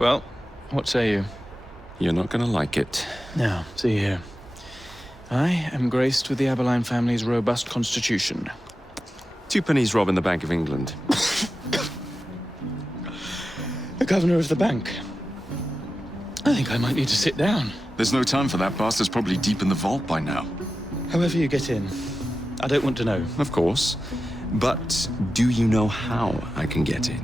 Well, what say you? You're not gonna like it. Now, see here. I am graced with the Aberline family's robust constitution. 2 pennies robbing the Bank of England. The governor of the bank. I think I might need to sit down. There's no time for that. Bastard's probably deep in the vault by now. However you get in, I don't want to know. Of course. But do you know how I can get in?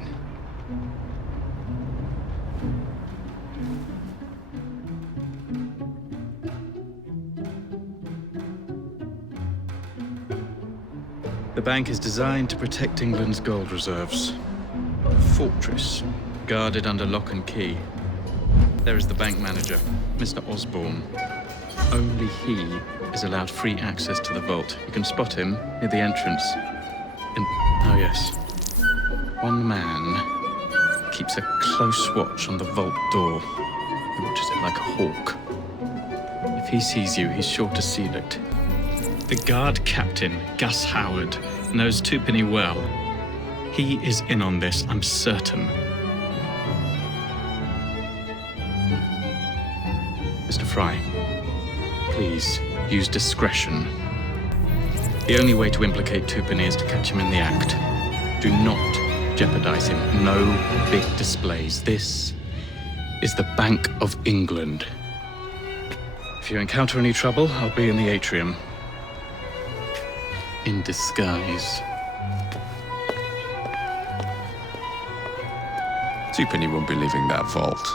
The bank is designed to protect England's gold reserves. A fortress, guarded under lock and key. There is the bank manager, Mr. Osborne. Only he is allowed free access to the vault. You can spot him near the entrance. Oh yes, one man keeps a close watch on the vault door. He watches it like a hawk. If he sees you, he's sure to seal it. The guard captain, Gus Howard, knows Twopenny well. He is in on this, I'm certain. Mr. Frye, please use discretion. The only way to implicate Twopenny is to catch him in the act. Do not jeopardize him. No big displays. This is the Bank of England. If you encounter any trouble, I'll be in the atrium. In disguise. 2 penny won't be leaving that vault.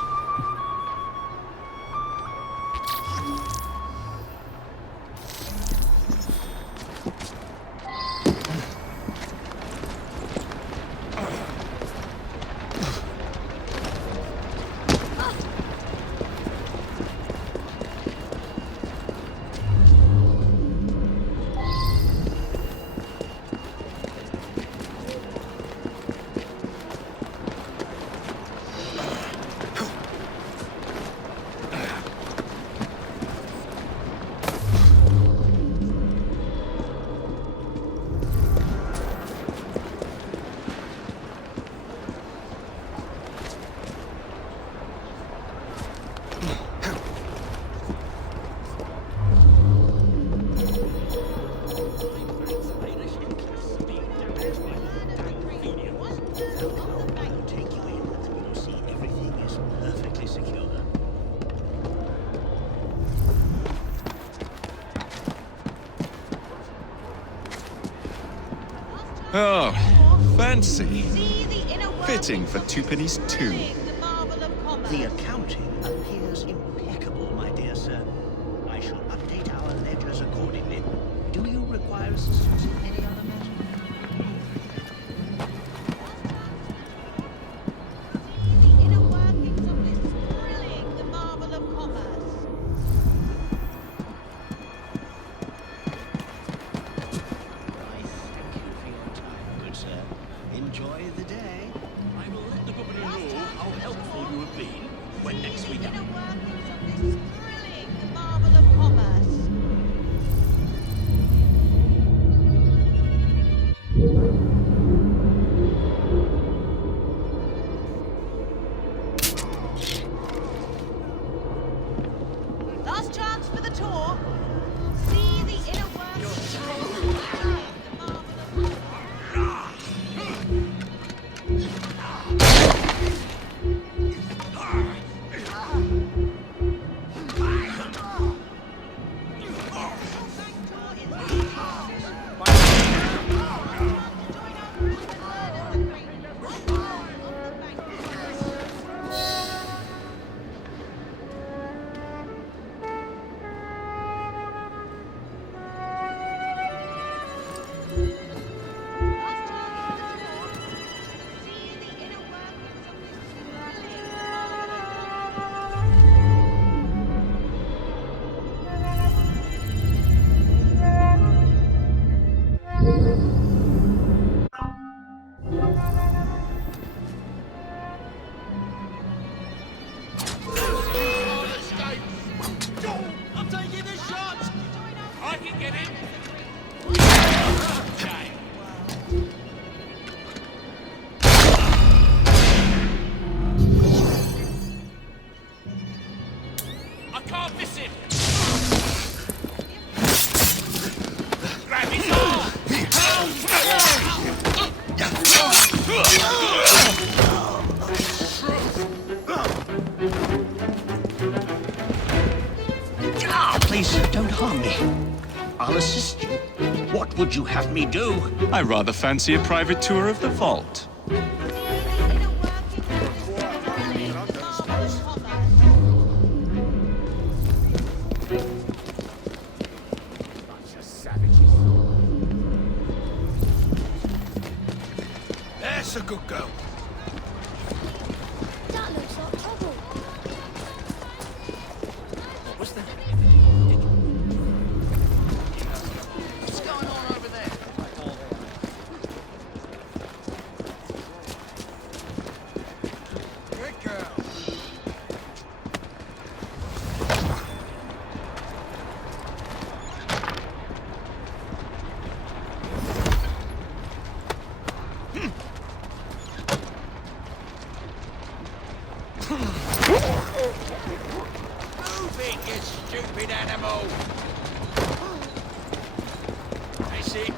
Oh, fancy. Fitting for 2 pennies too. The accounting appears impeccable, my dear sir. I shall update our ledgers accordingly. Do you require assistance in any other matter? The inner workings of this thrilling, the marvel of commerce. I thank you for your time, good sir. Enjoy the day. I will let the company know how helpful you have been when next we come. harm me. I'll assist you. What would you have me do? I rather fancy a private tour of the vault. See the inner workings of this thrilling, marvelous commerce. That's a good girl. That looks like trouble. What was that? What's going on over there? Good girl. Move it, you stupid animal! That's it.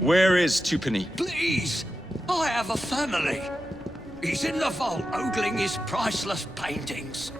Where is Twopenny? Please, I have a family. He's in the vault ogling his priceless paintings.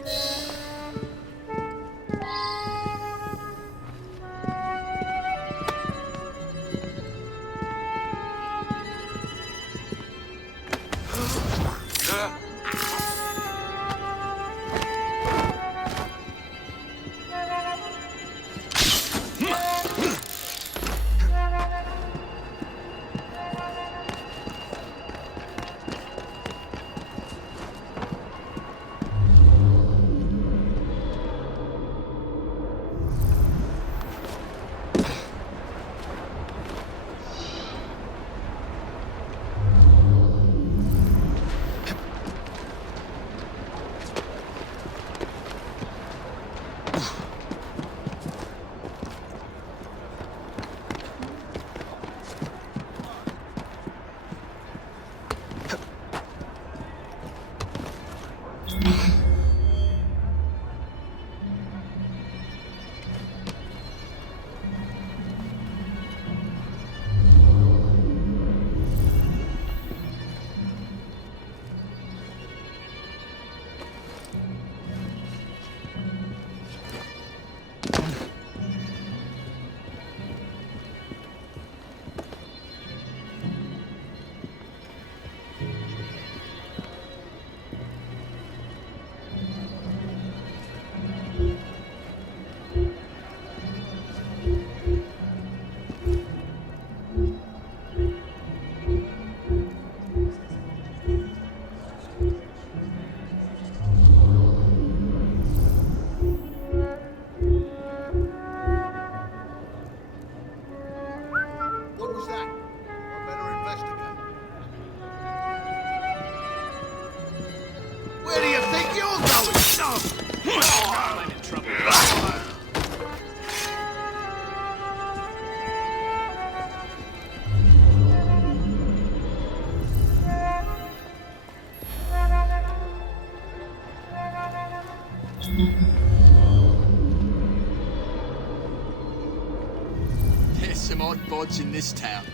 There's some odd bods in this town.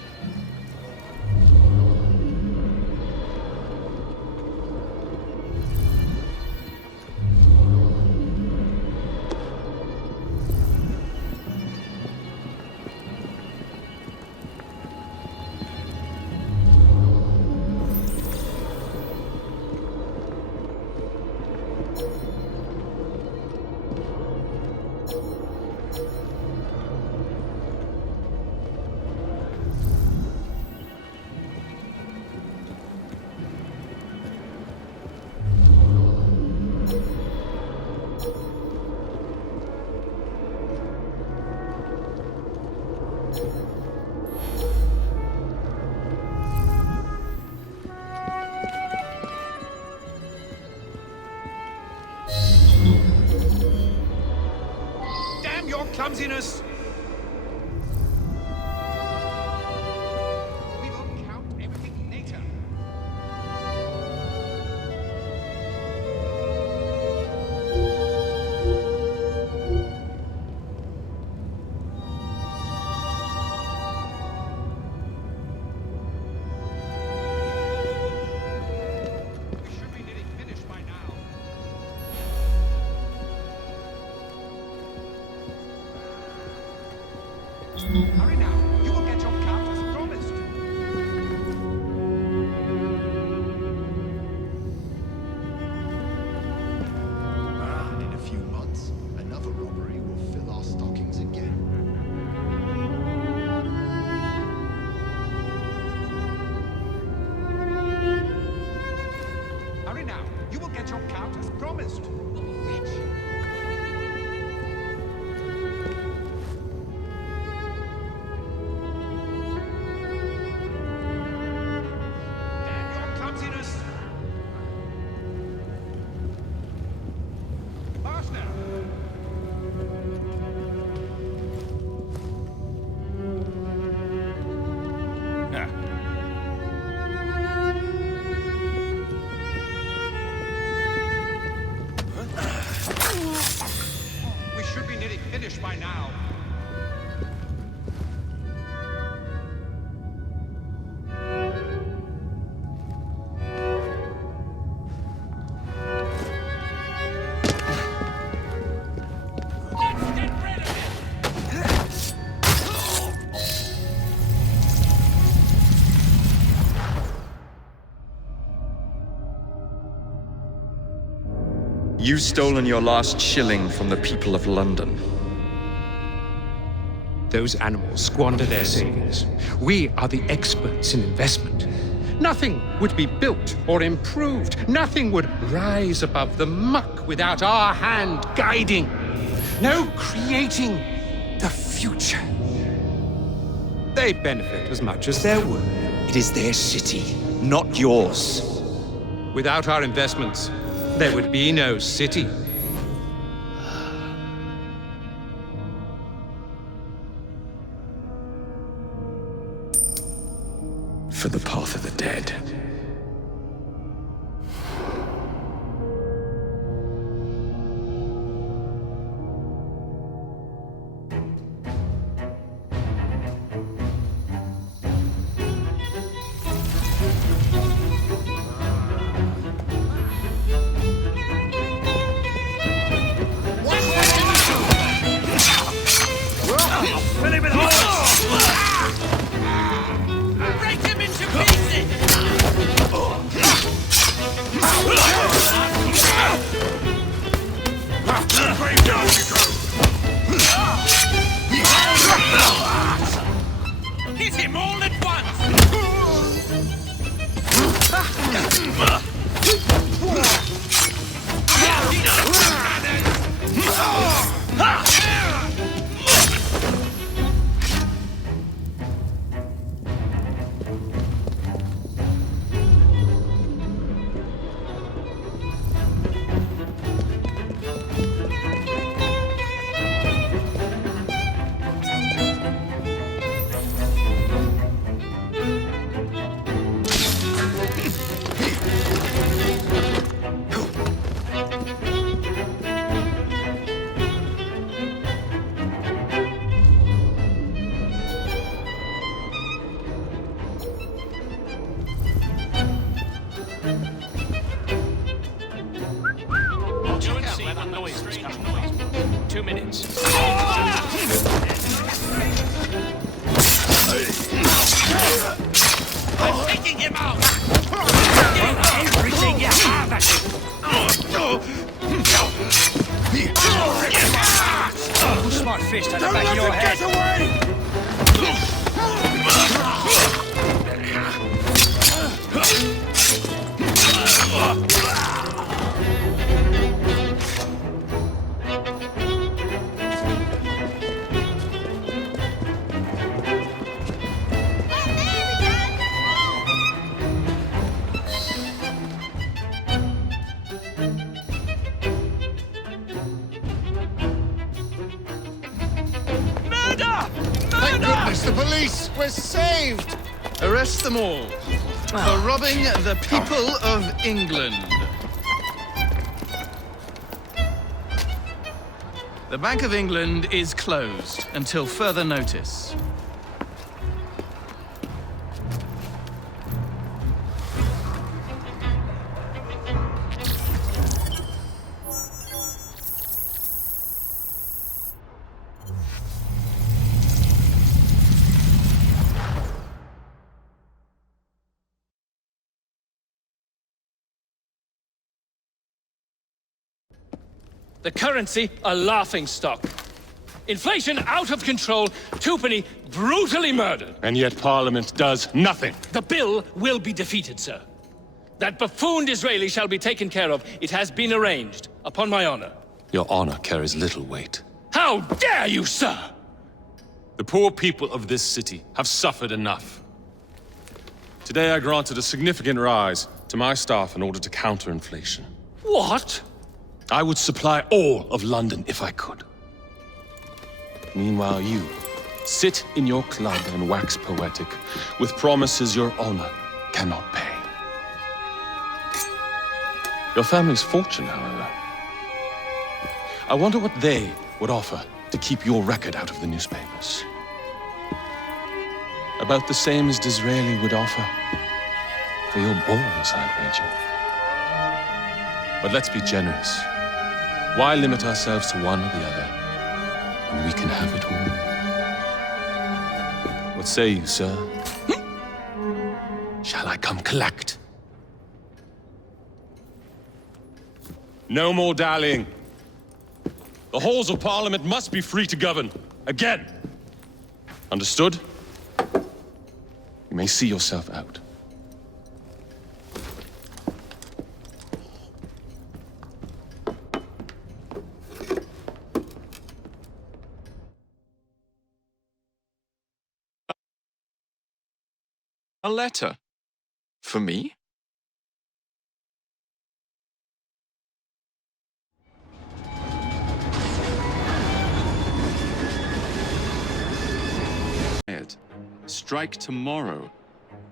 clumsiness! We will count everything later. We should be nearly finished by now. Hurry now. You will get your count as promised. And in a few months, another robbery will fill our stockings again. Hurry now. You will get your count as promised. Damn your clumsiness! Fast now! We should be nearly finished by now. You've stolen your last shilling from the people of London. Those animals squander their savings. We are the experts in investment. Nothing would be built or improved. Nothing would rise above the muck without our hand guiding. No creating the future. They benefit as much as their work. It is their city, not yours. Without our investments, there would be no city. For the path of the dead. Break him into pieces! Hit him all at noise was coming. 2 minutes. I'm taking him out! Everything you have at him. Push my fist at the back of your head. We're saved! Arrest them all for robbing the people of England. The Bank of England is closed until further notice. The currency, a laughingstock. Inflation out of control, twopenny brutally murdered. And yet Parliament does nothing. The bill will be defeated, sir. That buffoon Disraeli shall be taken care of. It has been arranged, upon my honor. Your honor carries little weight. How dare you, sir! The poor people of this city have suffered enough. Today I granted a significant rise to my staff in order to counter inflation. What? I would supply all of London if I could. Meanwhile, you sit in your club and wax poetic with promises your honor cannot pay. Your family's fortune, however. I wonder what they would offer to keep your record out of the newspapers. About the same as Disraeli would offer for your balls, I'd wager. But let's be generous. Why limit ourselves to one or the other when we can have it all? What say you, sir? Shall I come collect? No more dallying. The halls of Parliament must be free to govern. Again. Understood? You may see yourself out. A letter? For me? Strike tomorrow.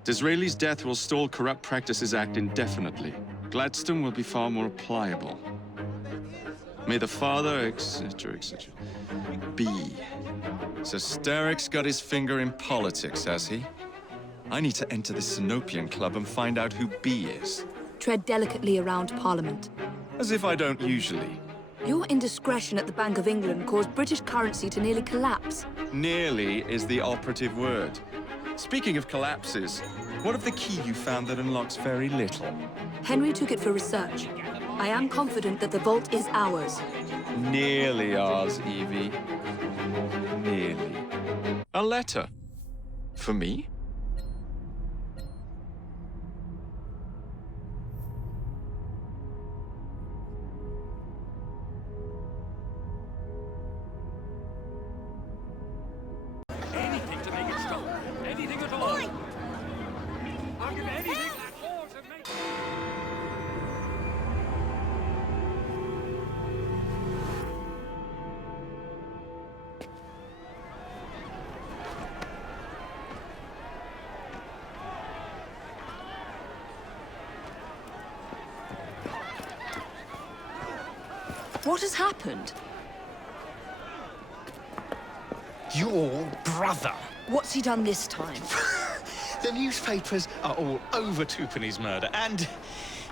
Disraeli's death will stall Corrupt Practices Act indefinitely. Gladstone will be far more pliable. May the father, etc., etc. be. So Sterrick's got his finger in politics, has he? I need to enter the Sinopian Club and find out who B is. Tread delicately around Parliament. As if I don't usually. Your indiscretion at the Bank of England caused British currency to nearly collapse. Nearly is the operative word. Speaking of collapses, what of the key you found that unlocks very little? Henry took it for research. I am confident that the vault is ours. Nearly ours, Evie. Nearly. A letter? For me? Anything to make it strong. Anything at all. I'll give anything at all to make... What has happened? Your brother. What's he done this time? The newspapers are all over Twopenny's murder, and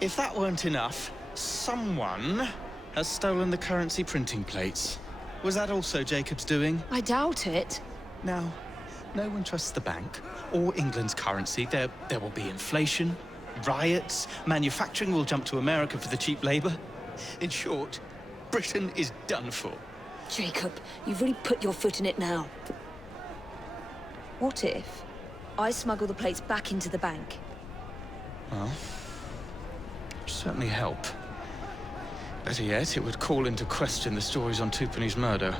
if that weren't enough, someone has stolen the currency printing plates. Was that also Jacob's doing? I doubt it. Now, no one trusts the bank or England's currency. There will be inflation, riots, manufacturing will jump to America for the cheap labor. In short, Britain is done for. Jacob, you've really put your foot in it now. What if I smuggle the plates back into the bank? Well, it'd certainly help. Better yet, it would call into question the stories on Twopenny's murder,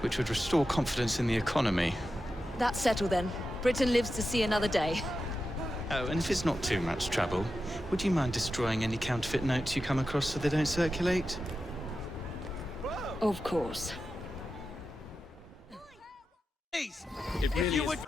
which would restore confidence in the economy. That's settled then. Britain lives to see another day. Oh, and if it's not too much trouble, would you mind destroying any counterfeit notes you come across so they don't circulate? Of course. If you would...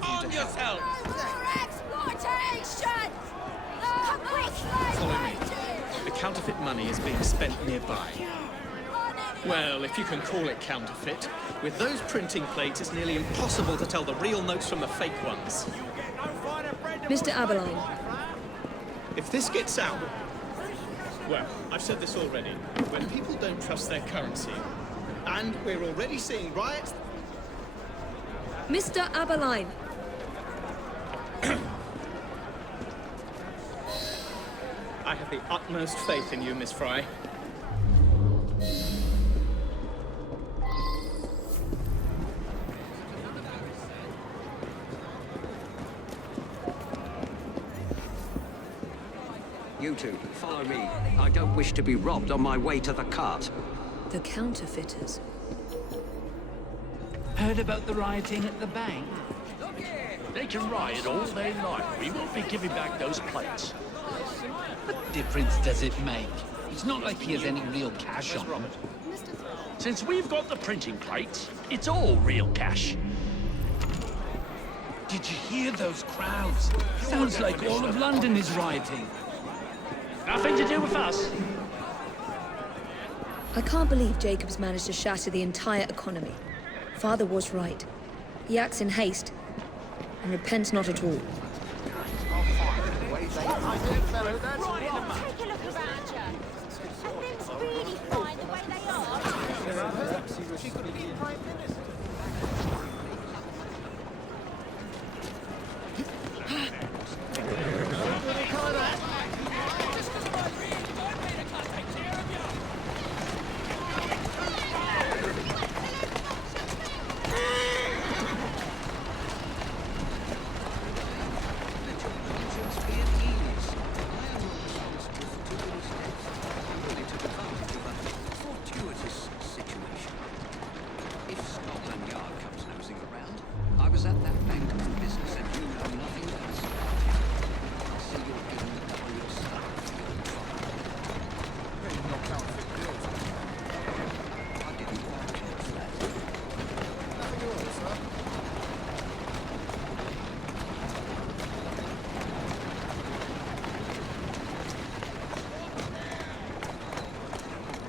of you to help. Yourself! Exploitation! Follow me. The counterfeit money is being spent nearby. Well, if you can call it counterfeit. With those printing plates, it's nearly impossible to tell the real notes from the fake ones. Mr. Aberline. If this gets out... Well, I've said this already. When people don't trust their currency, and we're already seeing riots... Mr. Aberline. I have the utmost faith in you, Miss Frye. You two, follow me. I don't wish to be robbed on my way to the cart. The counterfeiters. Heard about the rioting at the bank? They can riot all they like. We won't be giving back those plates. What difference does it make? It's not like he has any real cash on him. Since we've got the printing plates, it's all real cash. Did you hear those crowds? Sounds like all of London is rioting. Nothing to do with us. I can't believe Jacob's managed to shatter the entire economy. Father was right. He acts in haste, and repents not at all. Take a look around you. Are things really fine the way they are? She could have been Prime Minister.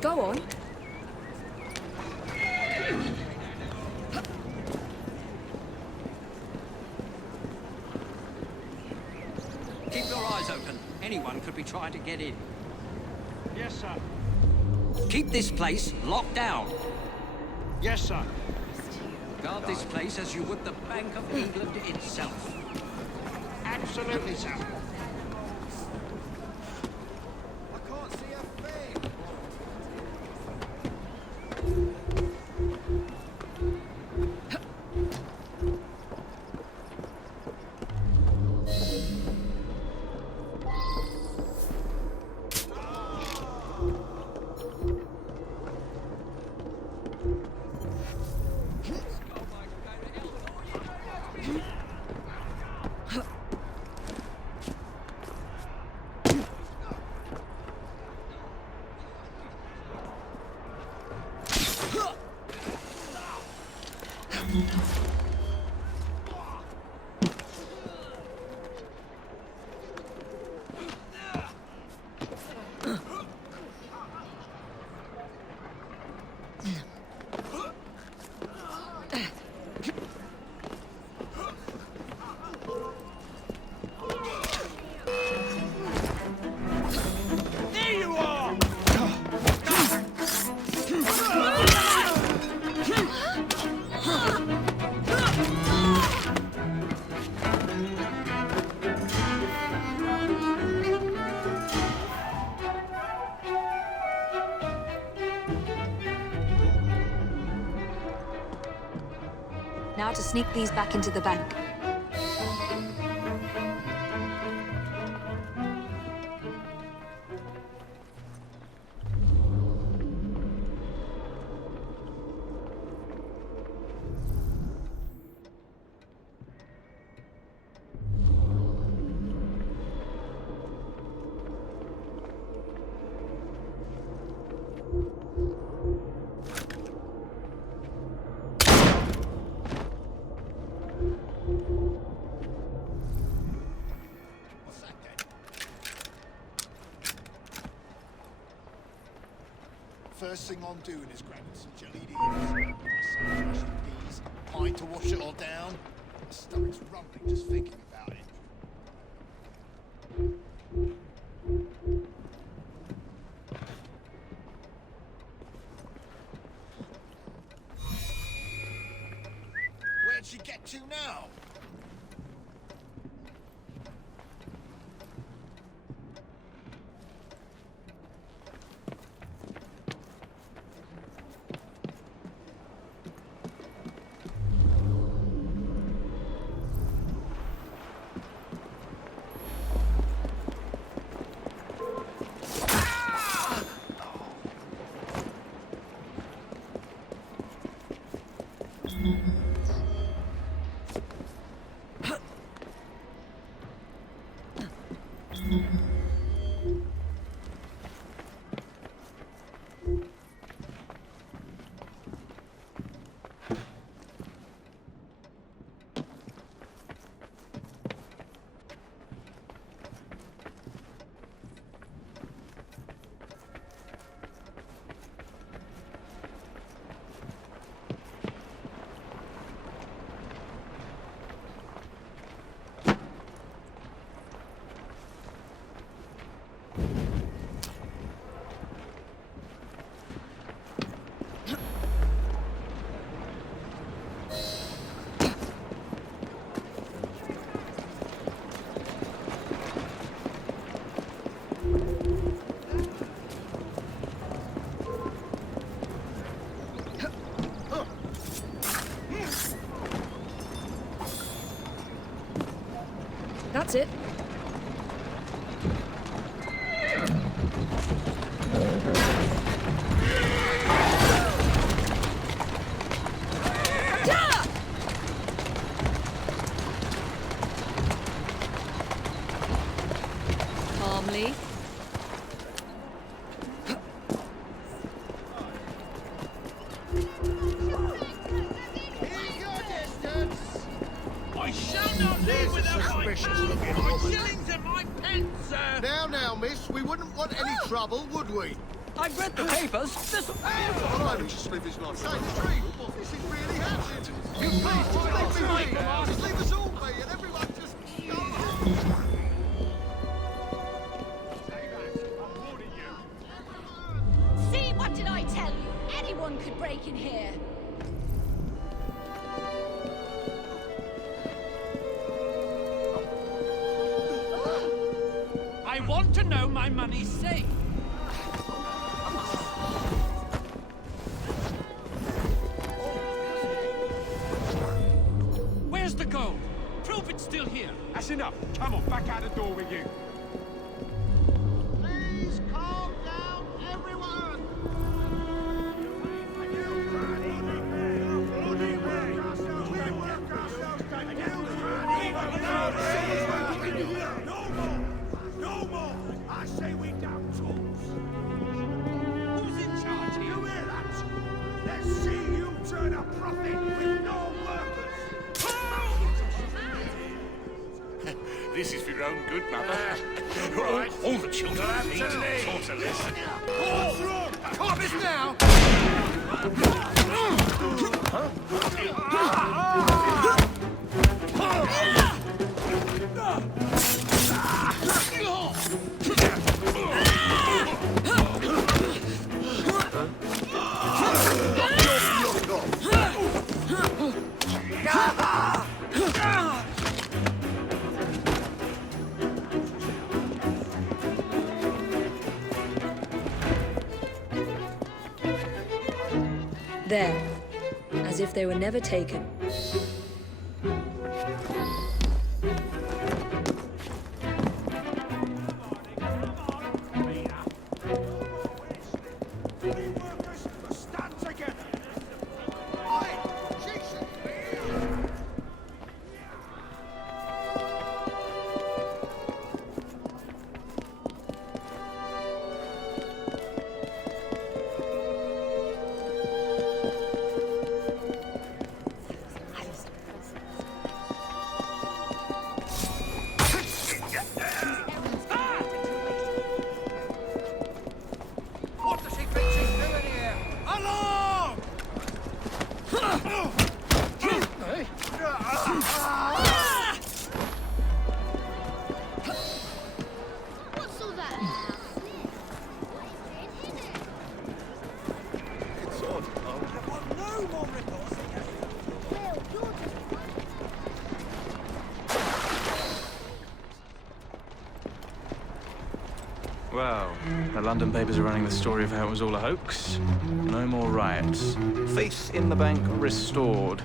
Go on. Keep your eyes open. Anyone could be trying to get in. Yes, sir. Keep this place locked down. Yes, sir. Guard this place as you would the Bank of England itself. Absolutely, sir. I can't see a thing. Now to sneak these back into the bank. First thing I'm doing is grabbing some jellied eels. Nice fresh peas, pint to wash it all down. My stomach's rumbling just thinking about it. Where'd she get to now? That's it. Calmly. I shall not leave without my shillings and my pence, sir! Now, miss, we wouldn't want any trouble, would we? I've read the papers. This... Why don't you just live his life? Say the truth. This is really happening. You please, just leave me be. Just leave us all be, and everyone just go home. See, what did I tell you? Anyone could break in here. I want to know my money's safe. Where's the gold? Prove it's still here. That's enough. Come on, back out the door with you. Please calm down, everyone. No more! I say we down tools. Who's in charge here? You hear that? Let's see you turn a profit with no workers. This is for your own good, Mother. All the children need to be taught to listen. What's wrong? Cop this now. There, as if they were never taken. Stand together. What does he think she's doing? Well, the London papers are running the story of how it was all a hoax. No more riots. Faith in the bank restored.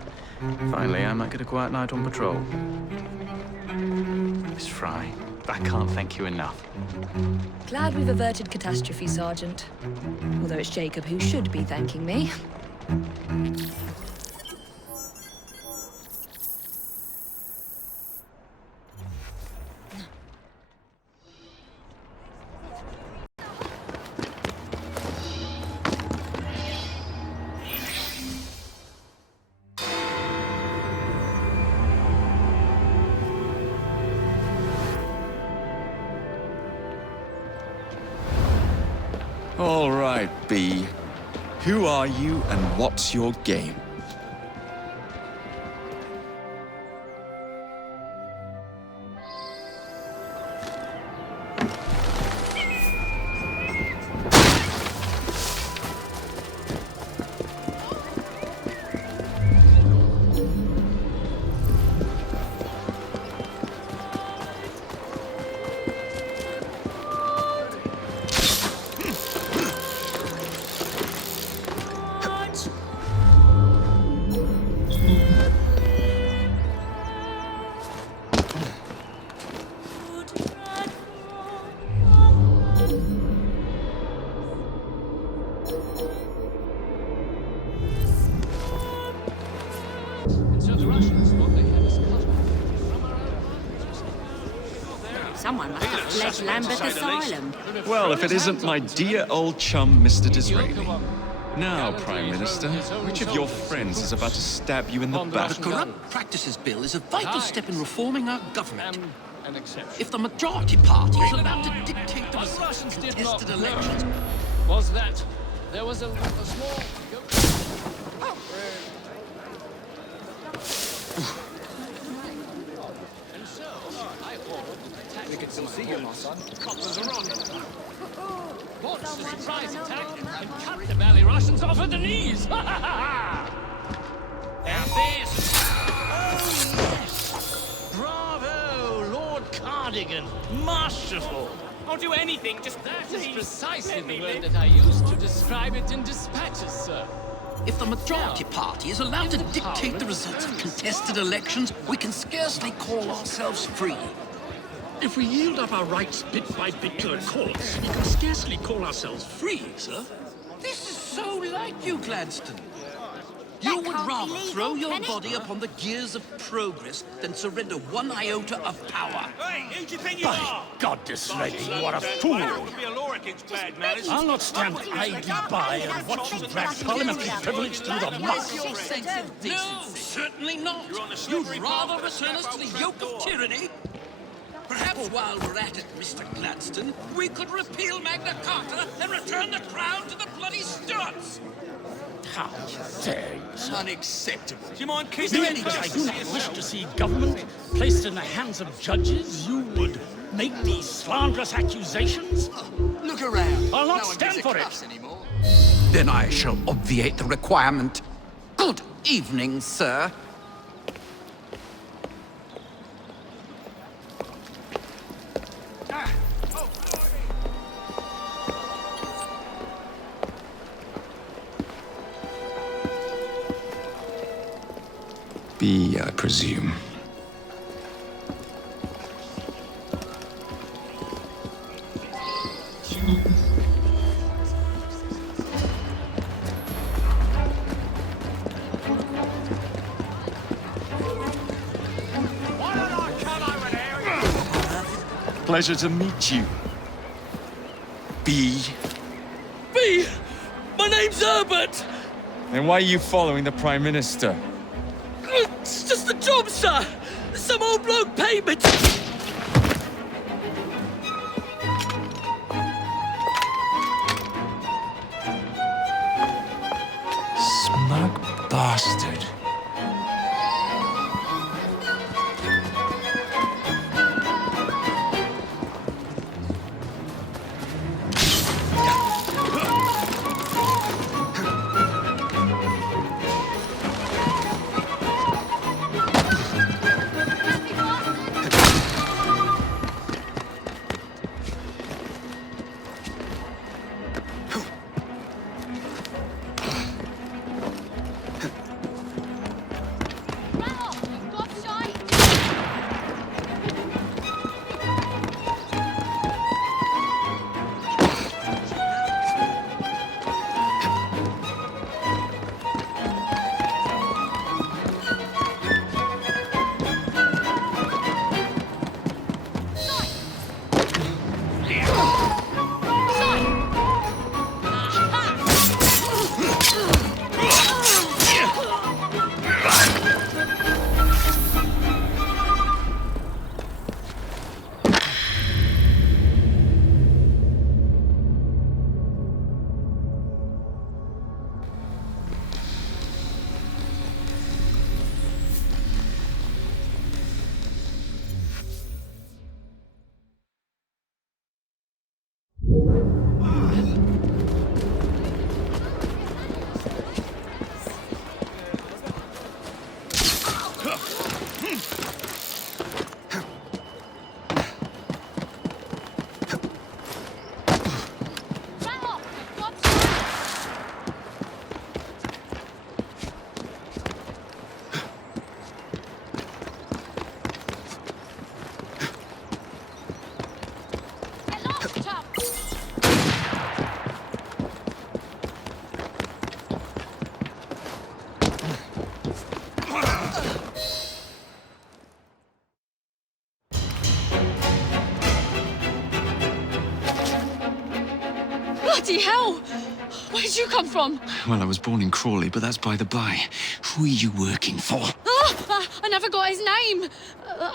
Finally, I might get a quiet night on patrol. Miss Frye, I can't thank you enough. Glad we've averted catastrophe, Sergeant. Although it's Jacob who should be thanking me. All right, B. Who are you and what's your game? Someone must have fled Lambeth Asylum. Well, if it isn't my dear old chum, Mr. Disraeli. Now, Prime Minister, which of your friends is about to stab you in the back? The Corrupt Practices Bill is a vital step in reforming our government. If the majority party is allowed to dictate the results of contested elections... Was that there was a small... And so, I ordered the tactical see you, my son. Coppers are on. Launched a surprise attack and cut the Ballyrushians off at the knees. And this... Oh, yes! Bravo, Lord Cardigan. Masterful. I'll do anything, just that is precisely the word that I used to describe it in dispatches, sir. If the majority party is allowed to dictate the results of contested elections, we can scarcely call ourselves free. If we yield up our rights bit by bit to the courts, we can scarcely call ourselves free, sir. This is so like you, Gladstone. You would rather throw your body upon the gears of progress than surrender one iota of power. Hey, who do you think you are? God, Disraeli, what a fool! I'll not stand idly by and watch you drag parliamentary privilege through the muck. No, certainly not. You'd rather return us to the yoke of tyranny? Perhaps while we're at it, Mr. Gladstone, we could repeal Magna Carta and return the crown to the bloody Stuarts. How dare you, sir? Unacceptable. Do you mind Being kissing that I do not wish to see government placed in the hands of judges, you would make these slanderous accusations? Look around. I'll not No one stand gives a for cuss it. anymore. Then I shall obviate the requirement. Good evening, sir. B, I presume. Pleasure to meet you. B. B! My name's Herbert! Then why are you following the Prime Minister? It's just the job, sir! Some old bloke paid me to... Smug bastard. Bloody hell! Where'd you come from? Well, I was born in Crawley, but that's by the by. Who are you working for? Oh, I never got his name.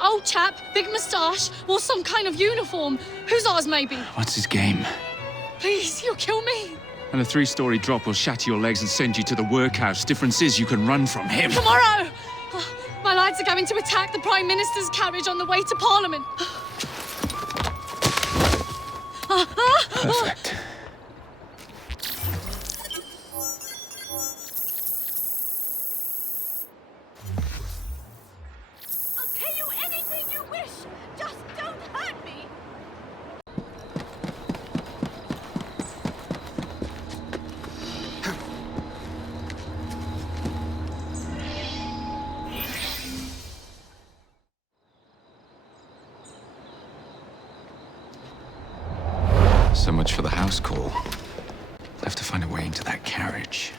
Old chap, big moustache, wore some kind of uniform. Who's ours, maybe? What's his game? Please, you'll kill me. And a 3-story drop will shatter your legs and send you to the workhouse. Difference is you can run from him. Tomorrow! My lads are going to attack the Prime Minister's carriage on the way to Parliament. Perfect. I'll pay you anything you wish. Just don't hurt me. So much for the house call. I'll have to find a way into that carriage.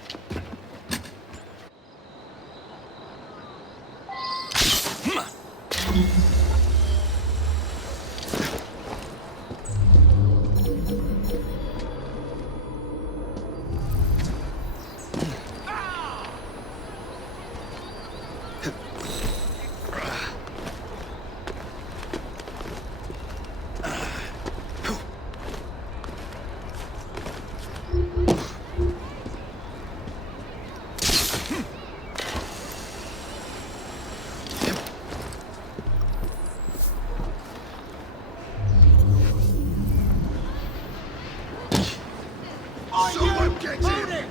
Someone get him!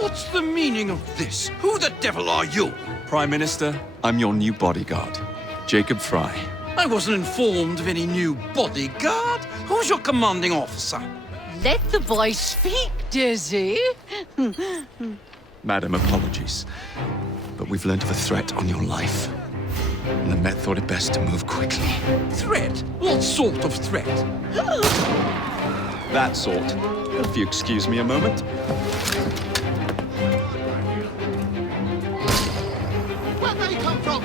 What's the meaning of this? Who the devil are you? Prime Minister, I'm your new bodyguard, Jacob Frye. I wasn't informed of any new bodyguard. Who's your commanding officer? Let the boy speak, Dizzy. Madam, apologies. But we've learned of a threat on your life. And the Met thought it best to move quickly. Threat? What sort of threat? That sort. If you excuse me a moment. Where'd they come from?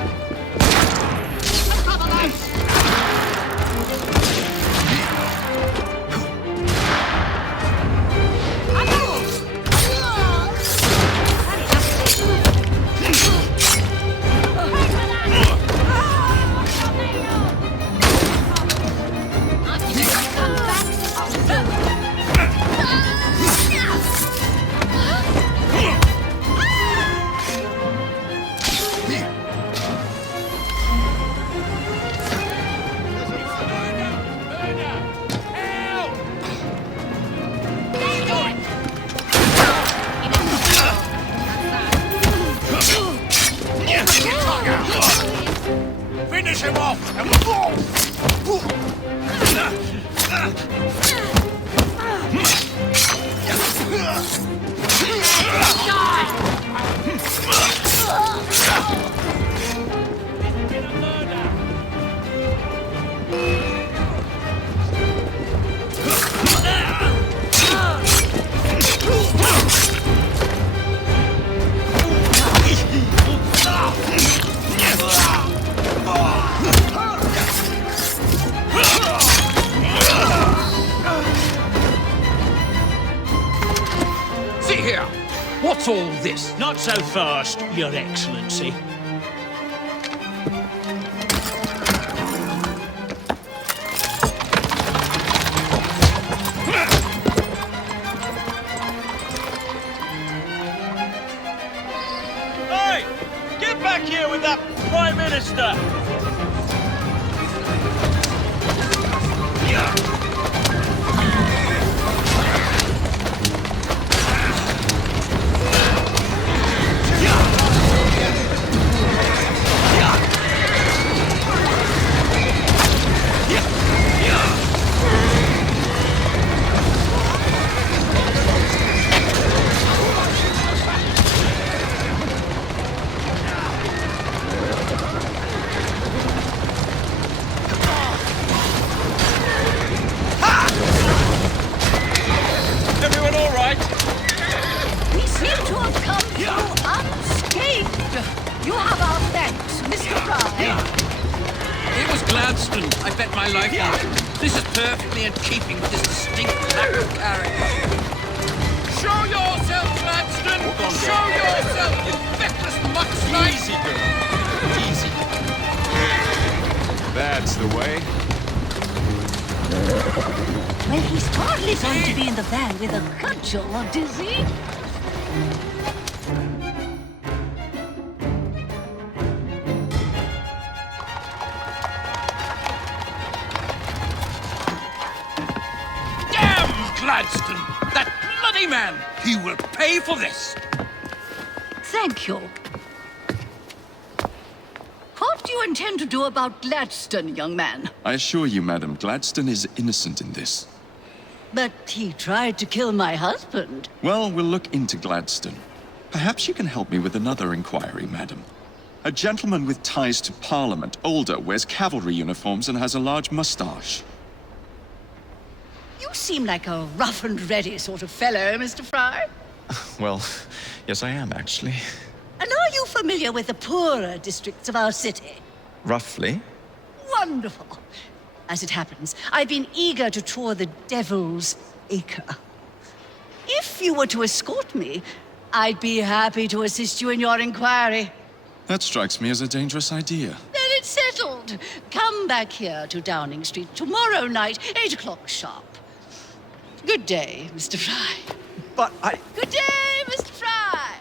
What's all this? Not so fast, Your Excellency. Hey! Get back here with that Prime Minister! Everyone all right? We seem to have come through unscathed. You have our thanks, Mr. Frye. It was Gladstone. I bet my life on it. This is perfectly in keeping with his distinct lack of carriage. Show yourself, Gladstone! Show yourself, you feckless muckslide! Easy, girl. Easy. That's the way. Well, he's hardly going to be in the van with a cudgel, is he? Damn Gladstone! That bloody man! He will pay for this! Thank you. What do you intend to do about Gladstone, young man? I assure you, madam, Gladstone is innocent in this. But he tried to kill my husband. Well, we'll look into Gladstone. Perhaps you can help me with another inquiry, madam. A gentleman with ties to Parliament, older, wears cavalry uniforms and has a large moustache. You seem like a rough and ready sort of fellow, Mr. Frye. Well, yes I am, actually. And are you familiar with the poorer districts of our city? Roughly. Wonderful. As it happens, I've been eager to tour the Devil's Acre. If you were to escort me, I'd be happy to assist you in your inquiry. That strikes me as a dangerous idea. Then it's settled. Come back here to Downing Street tomorrow night, 8 o'clock sharp. Good day, Mr. Frye. But I... Good day, Mr. Frye.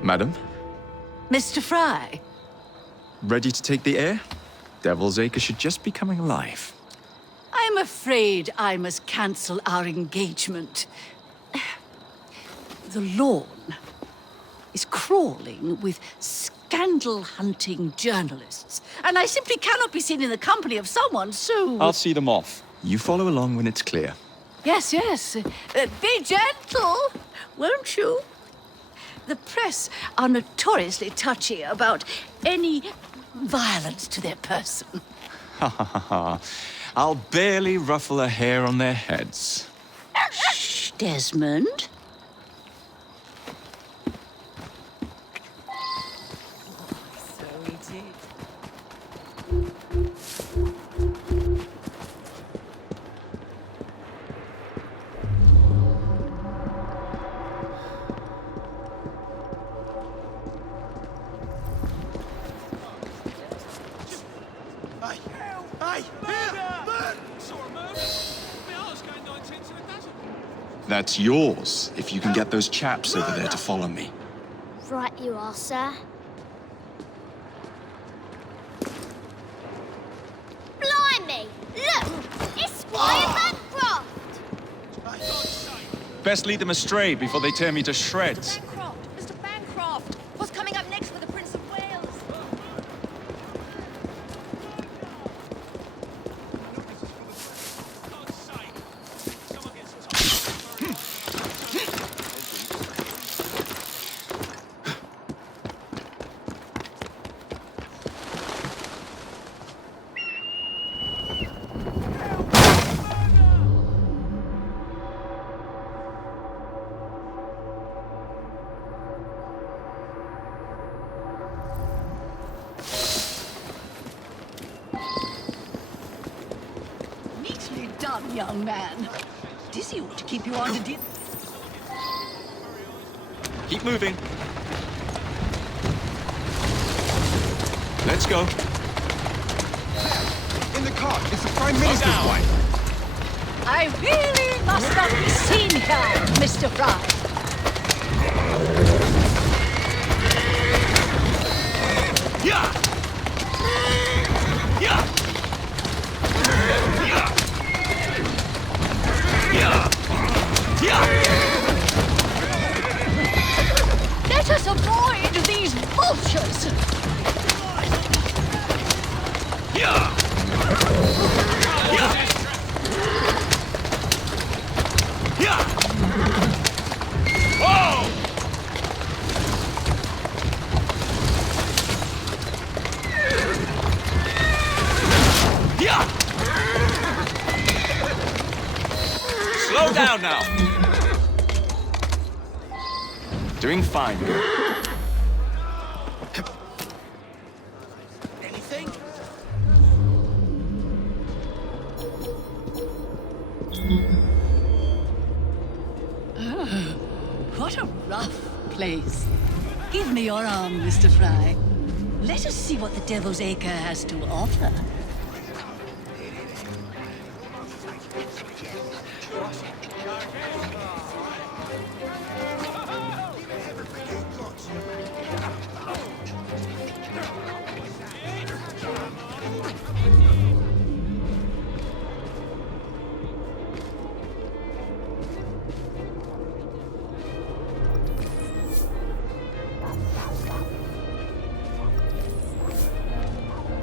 Madam? Mr. Frye. Ready to take the air? Devil's Acre should just be coming alive. I'm afraid I must cancel our engagement. The lawn is crawling with scandal-hunting journalists, and I simply cannot be seen in the company of someone so... I'll see them off. You follow along when it's clear. Yes, yes. Be gentle, won't you? The press are notoriously touchy about any violence to their person. Ha ha ha ha. I'll barely ruffle a hair on their heads. Shh, Desmond. So he did. That's yours, if you can get those chaps over there to follow me. Right you are, sir. Blimey! Look! It's Squire Bancroft! Best lead them astray before they tear me to shreds. Mr. Bancroft! What's coming up next for the Prince of Wales? young man. Dizzy ought to keep you on the Keep moving. Let's go. In the car, it's the Prime Minister's wife. I really must not be seen here, Mr. Frye. Yeah! Yeah! Yeah! Yeah! Yeah! Let us avoid these vultures. Yeah! Yeah! Yeah! Whoa! Yeah! Slow down now. Doing fine, girl. Anything? What a rough place. Give me your arm, Mr. Frye. Let us see what the Devil's Acre has to offer.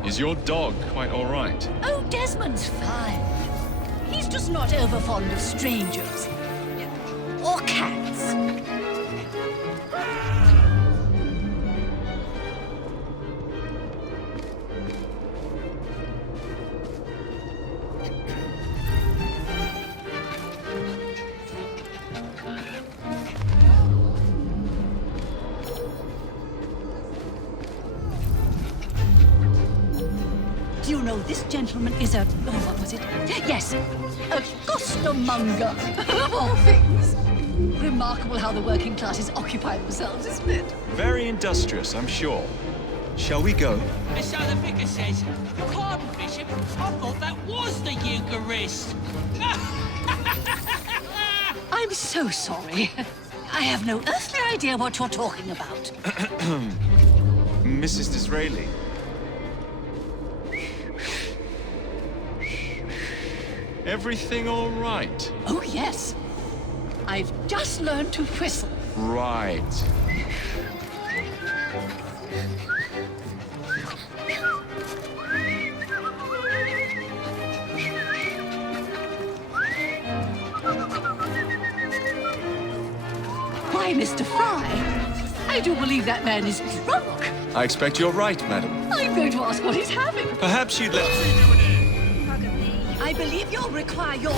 Is your dog quite all right? Oh, Desmond's fine. He's just not over fond of strangers. Or cats. Do you know, this gentleman is a... Oh, what was it? Yes, a costermonger, of all things. Remarkable how the working classes occupy themselves, isn't it? Very industrious, I'm sure. Shall we go? So the vicar says, pardon, Bishop, I thought that was the Eucharist. I'm so sorry. I have no earthly idea what you're talking about. Mrs. Disraeli. Everything all right? Oh, yes. I've just learned to whistle. Right. Why, Mr. Frye, I do believe that man is drunk. I expect you're right, madam. I'm going to ask what he's having. Perhaps you'd let... I believe you'll require your...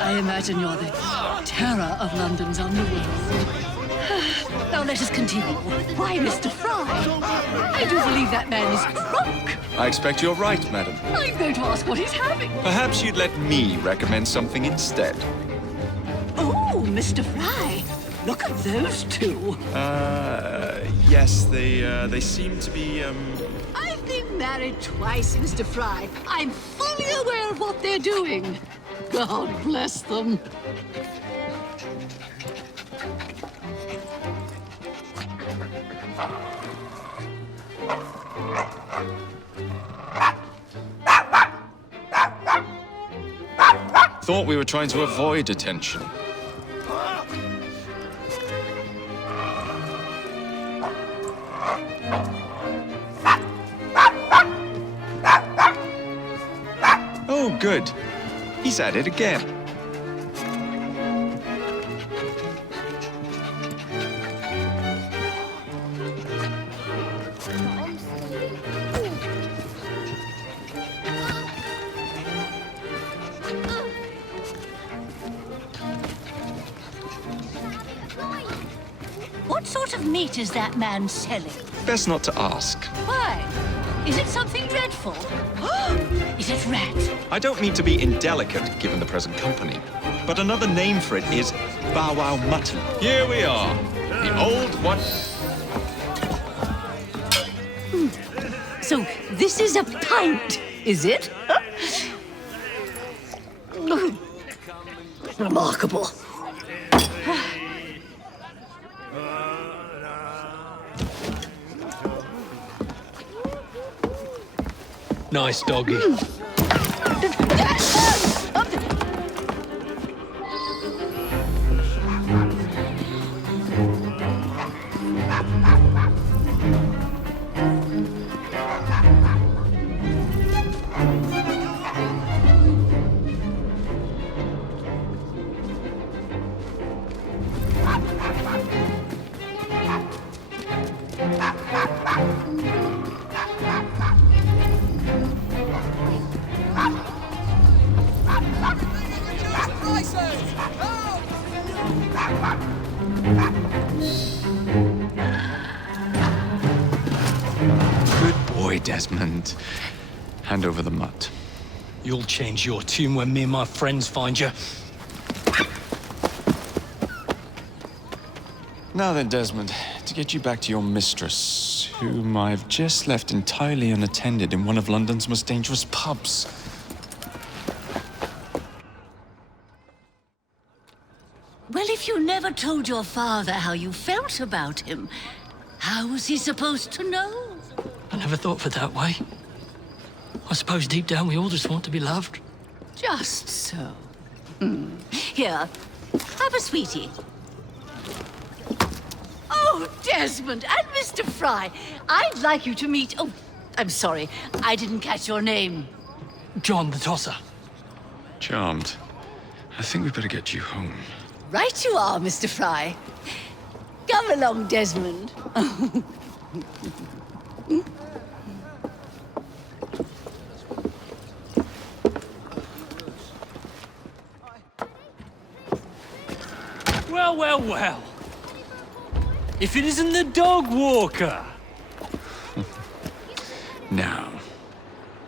I imagine you're the terror of London's underworld. Now let us continue. Why, Mr. Frye? I do believe that man is drunk. I expect you're right, madam. I'm going to ask what he's having. Perhaps you'd let me recommend something instead. Oh, Mr. Frye, look at those two. Yes, they seem to be, I've been married twice, Mr. Frye. I'm fully aware of what they're doing. God bless them. Thought we were trying to avoid attention. Oh, good. He's at it again. meat is that man selling? Best not to ask. Why? Is it something dreadful? Is it rat? I don't mean to be indelicate, given the present company, but another name for it is bow wow mutton. Here we are, the old one. So this is a pint, is it? Remarkable. Nice doggy. Good boy, Desmond. Hand over the mutt. You'll change your tune when me and my friends find you. Now then, Desmond, to get you back to your mistress, whom I've just left entirely unattended in one of London's most dangerous pubs. Well, if you never told your father how you felt about him, how was he supposed to know? I never thought of it that way. I suppose deep down we all just want to be loved. Just so. Here, have a sweetie. Oh, Desmond and Mr. Frye, I'd like you to meet... Oh, I'm sorry, I didn't catch your name. John the Tosser. Charmed. I think we better get you home. Right you are, Mr. Frye. Come along, Desmond. Well, well, well. If it isn't the dog walker. Now,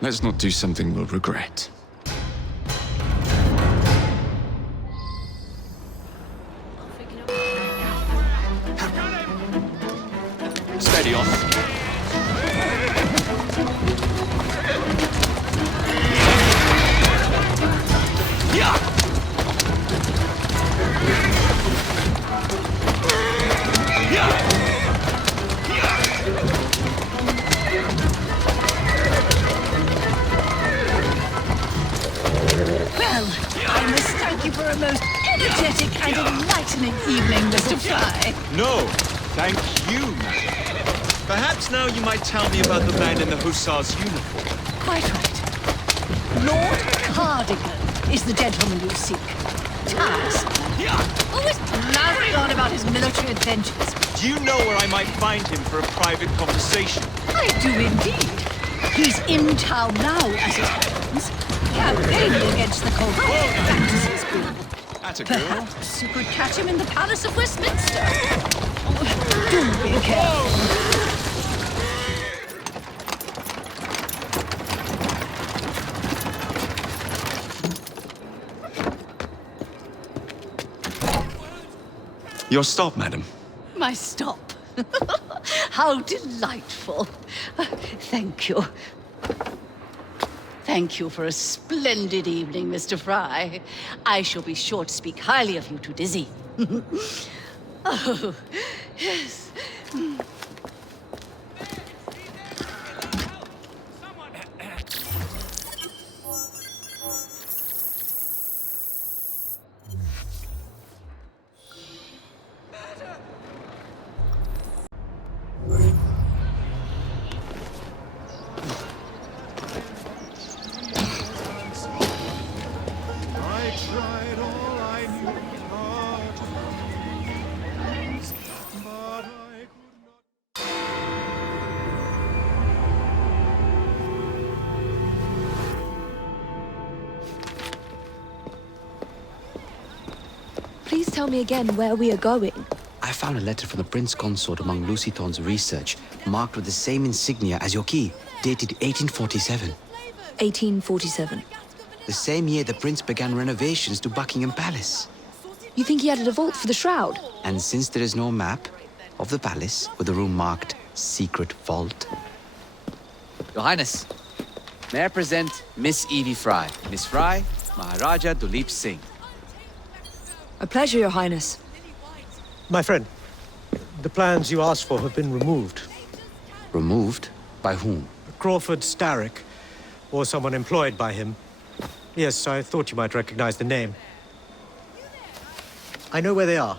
let's not do something we'll regret. Steady on. Yeah! Well, I must thank you for a most energetic and enlightening evening, Mr. Frye. No, thank you, madam. Perhaps now you might tell me about the man in the hussar's uniform. Quite right. Lord Cardigan is the gentleman you seek. Task. Always blathering on about his military adventures. Do you know where I might find him for a private conversation? I do indeed. He's in town now, as it happens, campaigning against the covert practices group. That's a girl. Perhaps you could catch him in the Palace of Westminster. Oh, do be careful. Your stop, madam. My stop. How delightful. Thank you. Thank you for a splendid evening, Mr. Frye. I shall be sure to speak highly of you to Dizzy. Oh, yes. Please tell me again where we are going. I found a letter from the Prince Consort among Lucy Thorne's research, marked with the same insignia as your key, dated 1847. 1847. The same year the Prince began renovations to Buckingham Palace. You think he added a vault for the shroud? And since there is no map of the palace with a room marked Secret Vault... Your Highness, may I present Miss Evie Frye. Miss Frye, Maharaja Duleep Singh. A pleasure, Your Highness. My friend, the plans you asked for have been removed. Removed? By whom? Crawford Starrick, or someone employed by him. Yes, I thought you might recognize the name. I know where they are,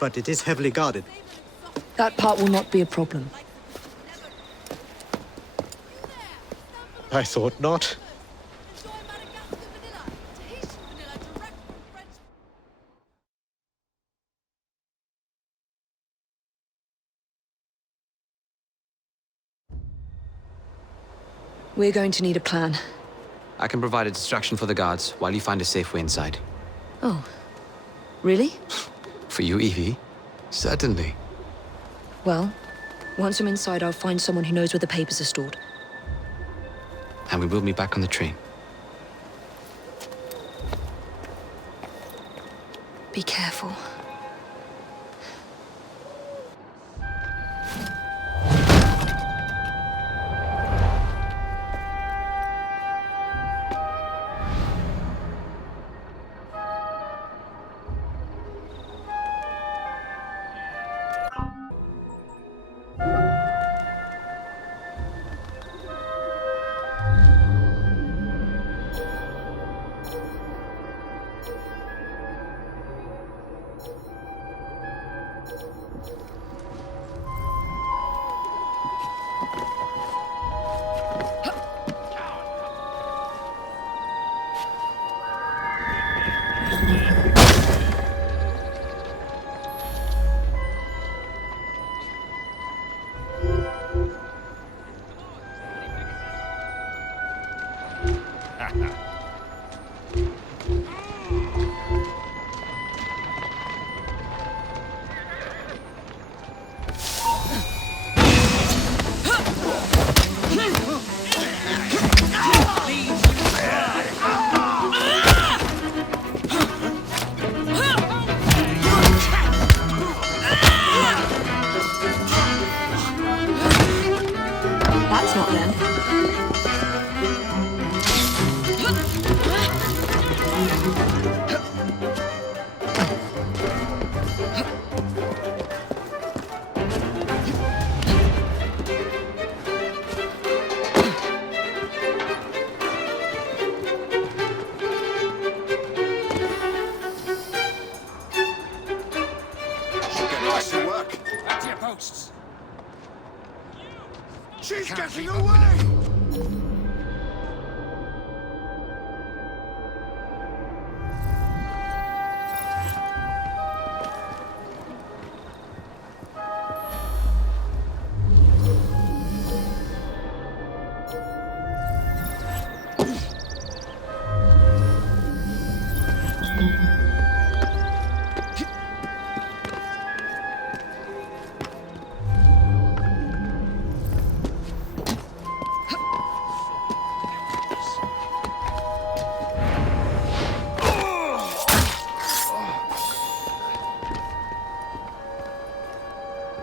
but it is heavily guarded. That part will not be a problem. I thought not. We're going to need a plan. I can provide a distraction for the guards while you find a safe way inside. Oh. Really? For you, Evie? Certainly. Well, once I'm inside, I'll find someone who knows where the papers are stored. And we will meet back on the train. Be careful. She's getting away!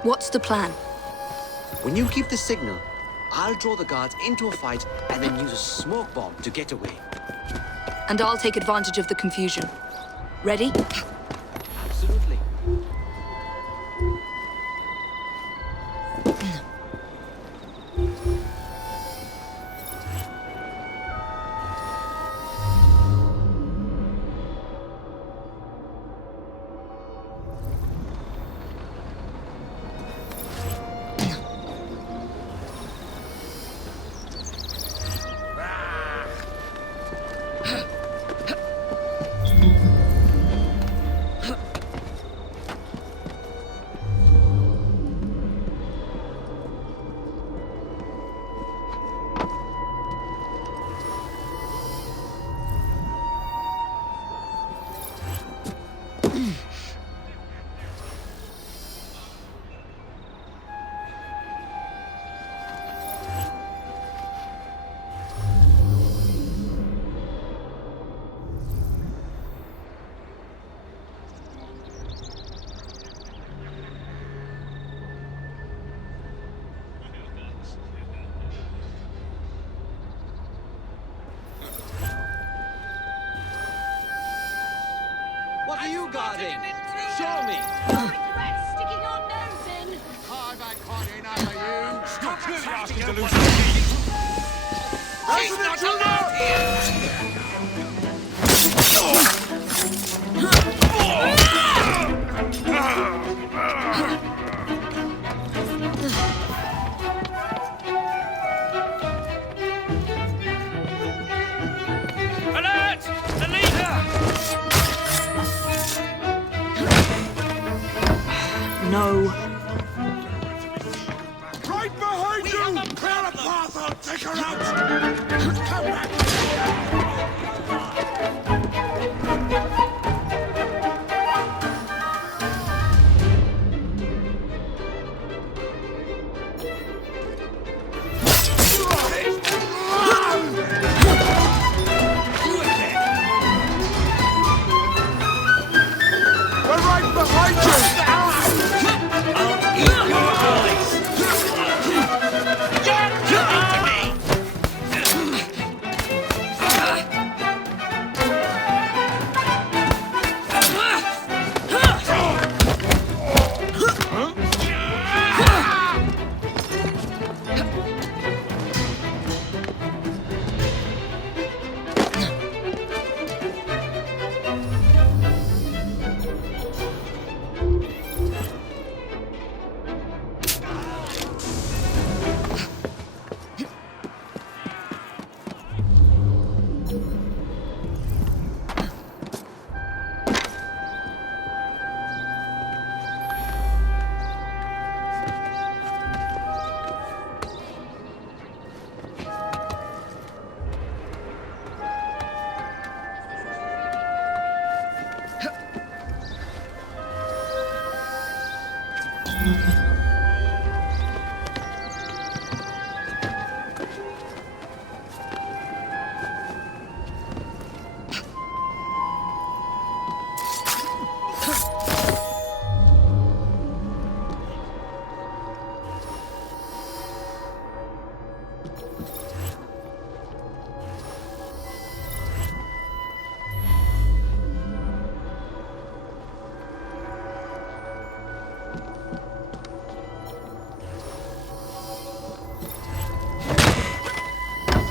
What's the plan? When you give the signal, I'll draw the guards into a fight and then use a smoke bomb to get away. And I'll take advantage of the confusion. Ready? Absolutely. guarding? Show me. Sticking your nose in. I've had quite enough of you. Stop really asking to lose She's not allowed Alert! The leader! No. Right behind you! Clear a path, I'll take her out! Come back! We're right behind you! I'll eat your eyes! You're coming to me!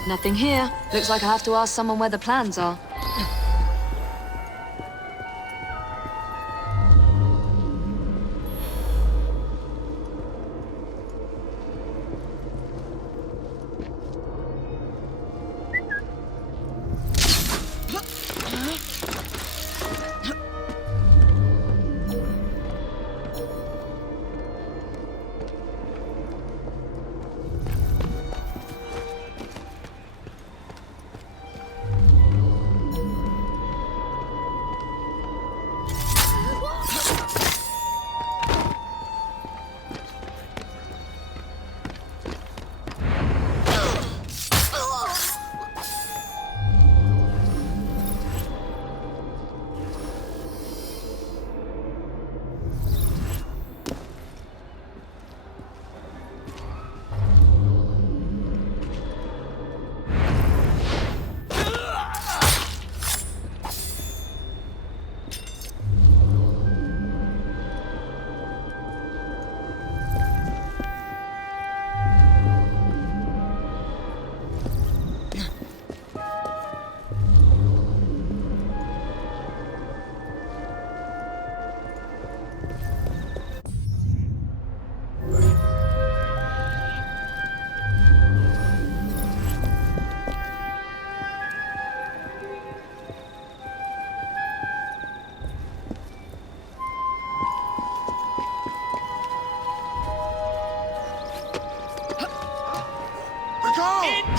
Nothing here. Looks like I have to ask someone where the plans are.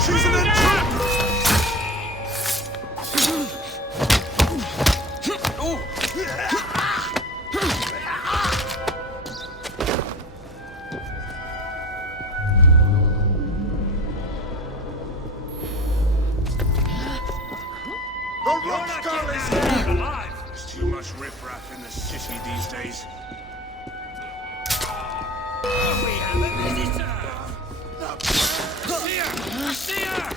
She's an intruder! The rock skull is here! Alive! There's too much riffraff in the city these days. We have a visitor! See her! See her!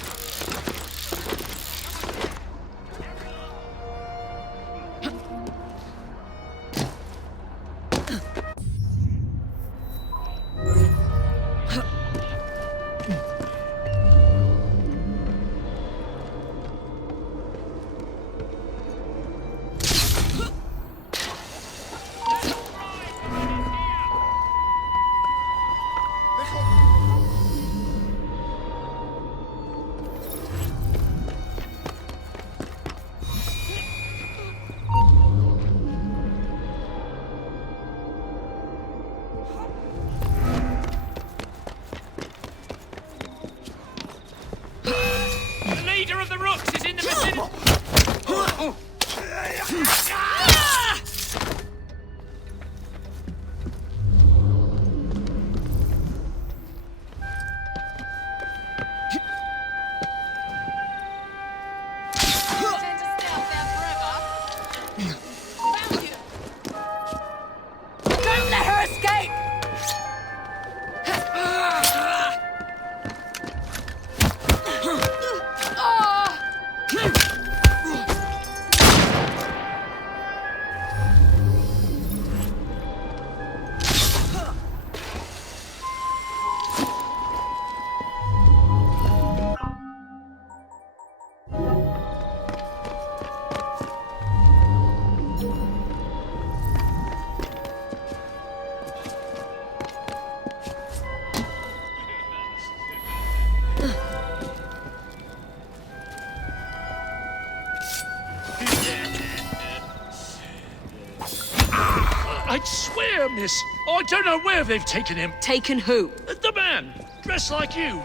dear, miss. I don't know where they've taken him. Taken who? The man, dressed like you.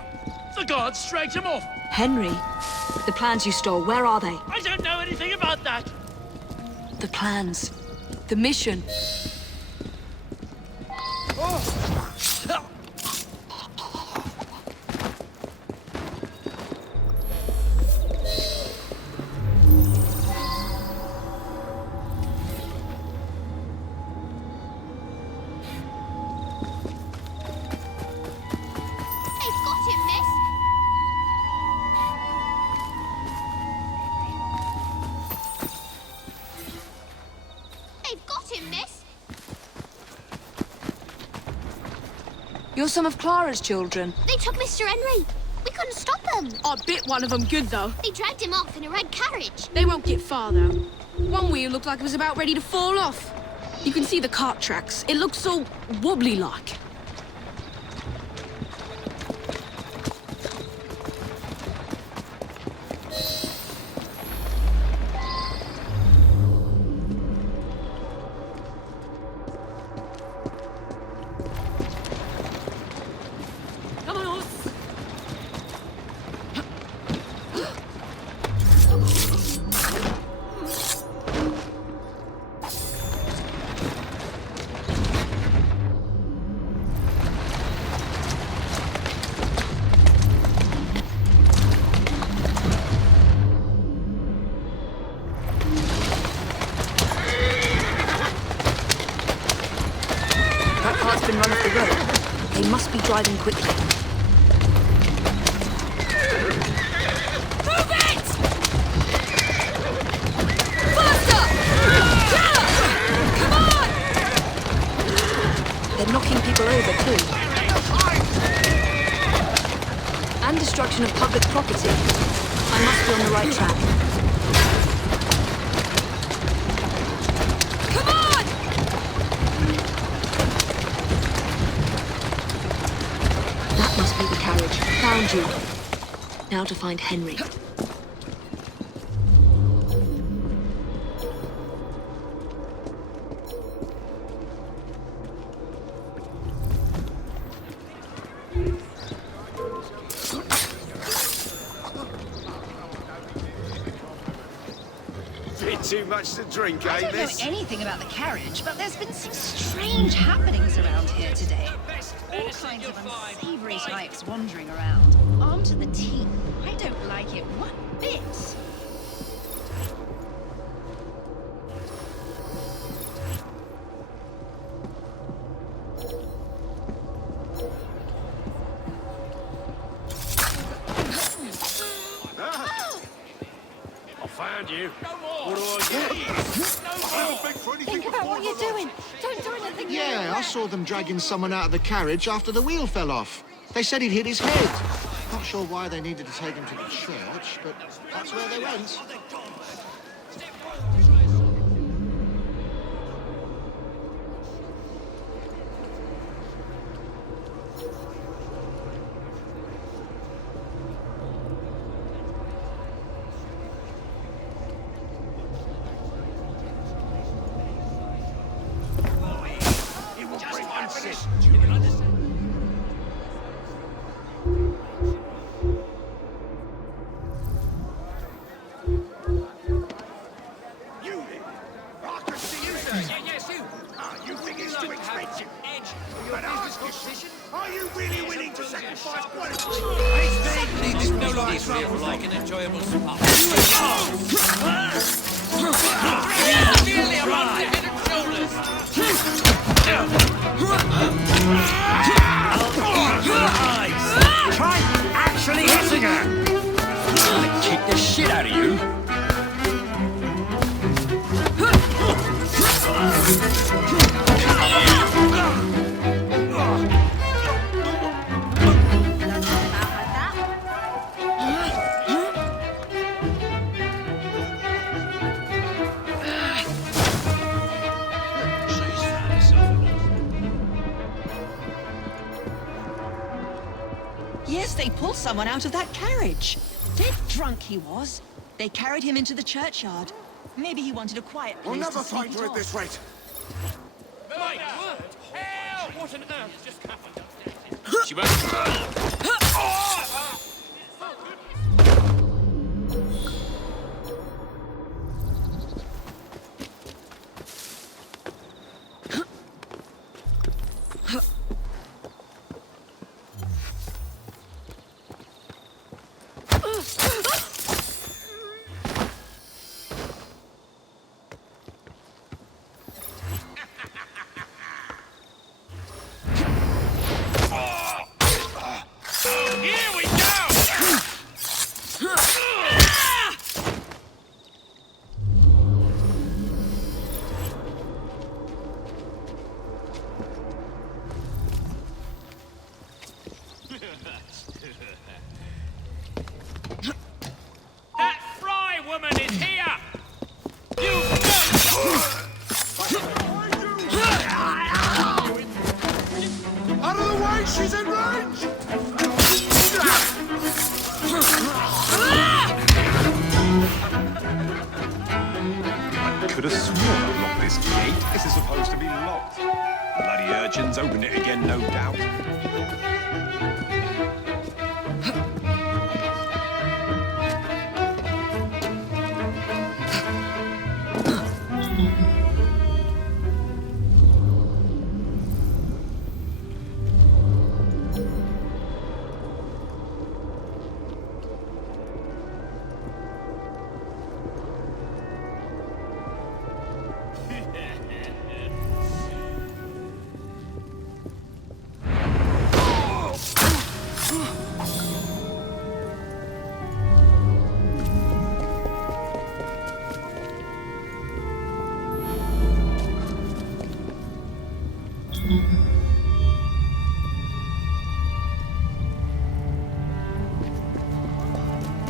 The guards dragged him off. Henry? The plans you stole, where are they? I don't know anything about that. The plans. The mission. You're some of Clara's children. They took Mr. Henry. We couldn't stop them. I bit one of them good, though. They dragged him off in a red carriage. They won't get far, though. One wheel looked like it was about ready to fall off. You can see the cart tracks. It looks so wobbly-like. Driving quickly. Move it! Faster! Come on! They're knocking people over too. And destruction of public property. I must be on the right track. Found you. Now to find Henry. Bit too much to drink, I don't know anything about the carriage, but there's been some strange happenings around here today. All kinds of unsavory types wandering around, armed to the teeth. I don't like it one bit. I found you. What do I get? Think about what you're doing. Don't do anything. Yeah, I saw them dragging someone out of the carriage after the wheel fell off. They said he'd hit his head. Not sure why they needed to take him to the church, but that's where they went. Are you really willing to sacrifice quality? This no longer feels like an enjoyable spot. Nearly around the head and shoulders. Try actually hitting her! I'll kick the shit out of you. Yes, they pulled someone out of that carriage. Dead drunk he was. They carried him into the churchyard. Maybe he wanted a quiet place We'll never to sleep find it her at off. this rate. Mike, What on earth just happened upstairs? She won't... That Frye woman is here! You Out of the way, she's in range! I could have sworn I locked this gate. This is supposed to be locked. Bloody urchins open it again, no doubt.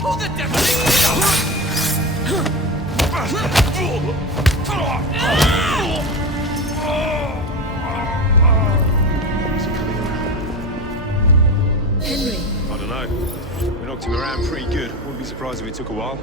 Who the devil is... Henry. I don't know. We knocked him around pretty good. Wouldn't be surprised if it took a while.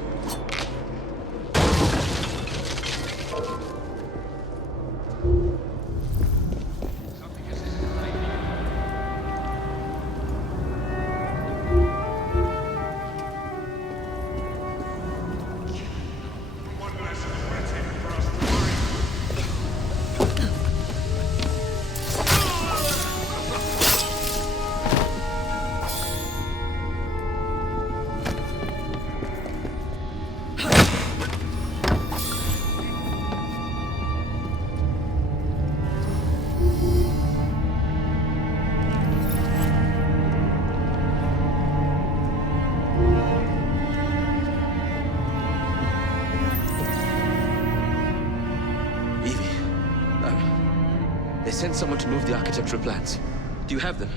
They sent someone to move the architectural plans. Do you have them?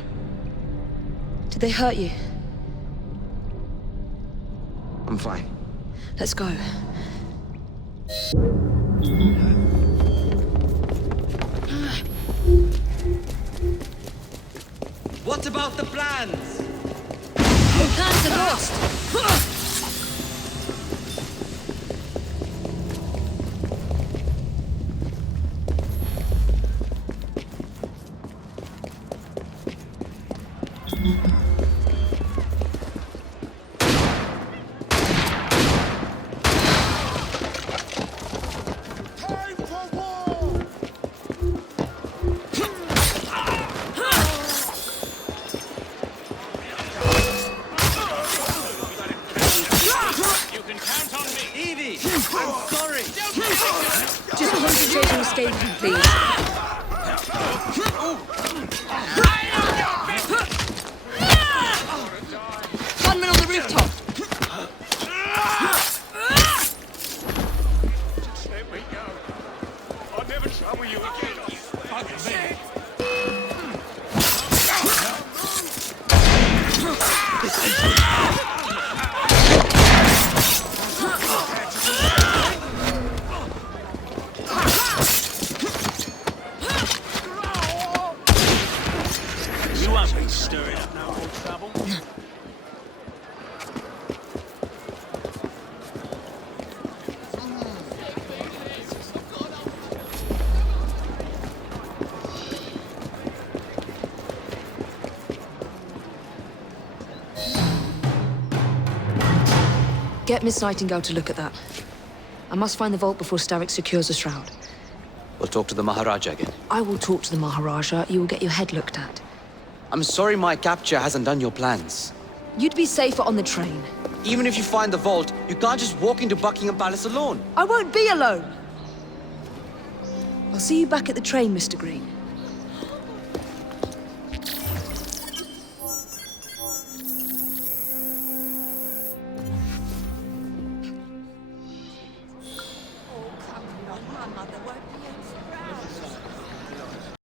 Did they hurt you? I'm fine. Let's go. What about the plans? The plans are lost! Just concentrate on escaping, please. Gunmen on the rooftop! Let me go. I'll never trouble you again. Fuck me. You haven't been stirring up no more trouble. Get Miss Nightingale to look at that. I must find the vault before Starrick secures the shroud. We'll talk to the Maharaja again. I will talk to the Maharaja. You will get your head looked at. I'm sorry my capture hasn't done your plans. You'd be safer on the train. Even if you find the vault, you can't just walk into Buckingham Palace alone. I won't be alone! I'll see you back at the train, Mr. Green. Oh, come on, my mother won't